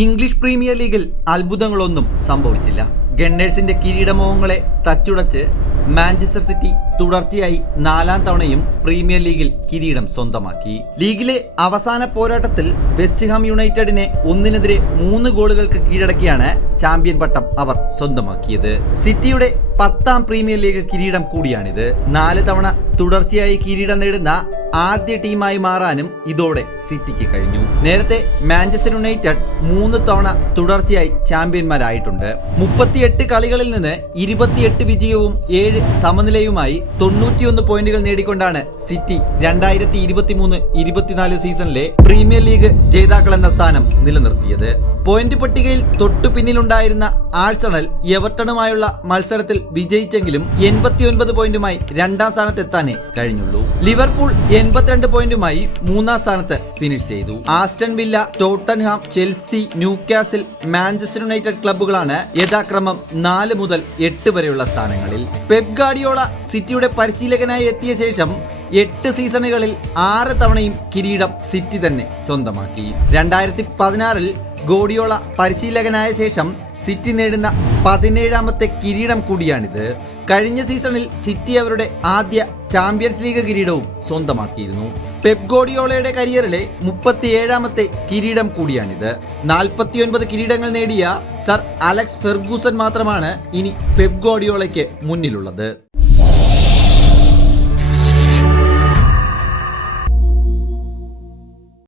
English premier ലീഗിൽ അത്ഭുതങ്ങളൊന്നും സംഭവിച്ചില്ല. ഗണ്ണേഴ്സിന്റെ കിരീടമോഹങ്ങളെ തച്ചുടച്ച് Manchester city തുടർച്ചയായി 4ാം തവണയും പ്രീമിയർ ലീഗിൽ കിരീടം സ്വന്തമാക്കി. ലീഗിലെ അവസാന പോരാട്ടത്തിൽ വെസ്റ്റ് ഹാം യുണൈറ്റഡിനെ 1-3 ഗോളുകൾക്ക് കീഴടക്കിയാണ് ചാമ്പ്യൻ പട്ടം അവർ സ്വന്തമാക്കിയത്. സിറ്റിയുടെ 10ാം പ്രീമിയർ ലീഗ് കിരീടം കൂടിയാണിത്. 4 തവണ തുടർച്ചയായി കിരീടം നേടുന്ന ആദ്യ ടീമായി മാറാനും ഇതോടെ സിറ്റിക്ക് കഴിഞ്ഞു. നേരത്തെ മാഞ്ചസ്റ്റർ യുണൈറ്റഡ് 3 തവണ തുടർച്ചയായി ചാമ്പ്യന്മാരായിട്ടുണ്ട്. 38 കളികളിൽ നിന്ന് 28 വിജയവും 7 സമനിലയുമായി 91 പോയിന്റുകൾ നേടിക്കൊണ്ടാണ് സിറ്റി 2023-24 സീസണിലെ പ്രീമിയർ ലീഗ് ജേതാക്കൾ എന്ന സ്ഥാനം നിലനിർത്തിയത്. പോയിന്റ് പട്ടികയിൽ തൊട്ടു പിന്നിലുണ്ടായിരുന്ന ആഴ്സണൽ എവർട്ടണുമായുള്ള മത്സരത്തിൽ വിജയിച്ചെങ്കിലും 89 പോയിന്റുമായി 2ാം സ്ഥാനത്തെത്താനേ കഴിഞ്ഞുള്ളൂ. ലിവർപൂൾ 82 പോയിന്റുമായി 3ാം സ്ഥാനത്ത് ഫിനിഷ് ചെയ്തു. Aston Villa, Tottenham, Chelsea, Newcastle, Manchester United ക്ലബ്ബുകളാണ് യഥാക്രമം 4 മുതൽ 8 വരെയുള്ള സ്ഥാനങ്ങളിൽ. പെപ് ഗാർഡിയോള സിറ്റിയുടെ പരിശീലകനായി എത്തിയ ശേഷം 8 സീസണുകളിൽ 6 തവണയും കിരീടം സിറ്റി തന്നെ സ്വന്തമാക്കി. 2016-ൽ ഗോഡിയോള പരിശീലകനായ ശേഷം സിറ്റി നേടുന്ന 17ാമത്തെ കിരീടം കൂടിയാണിത്. കഴിഞ്ഞ സീസണിൽ സിറ്റി അവരുടെ ആദ്യ ചാമ്പ്യൻസ് ലീഗ് കിരീടവും സ്വന്തമാക്കിയിരുന്നു. പെപ് ഗോഡിയോളയുടെ കരിയറിലെ 37ാമത്തെ കിരീടം കൂടിയാണിത്. 49 കിരീടങ്ങൾ നേടിയ സർ അലക്സ് ഫെർഗൂസൺ മാത്രമാണ് ഇനി പെപ് ഗോഡിയോളയ്ക്ക് മുന്നിലുള്ളത്.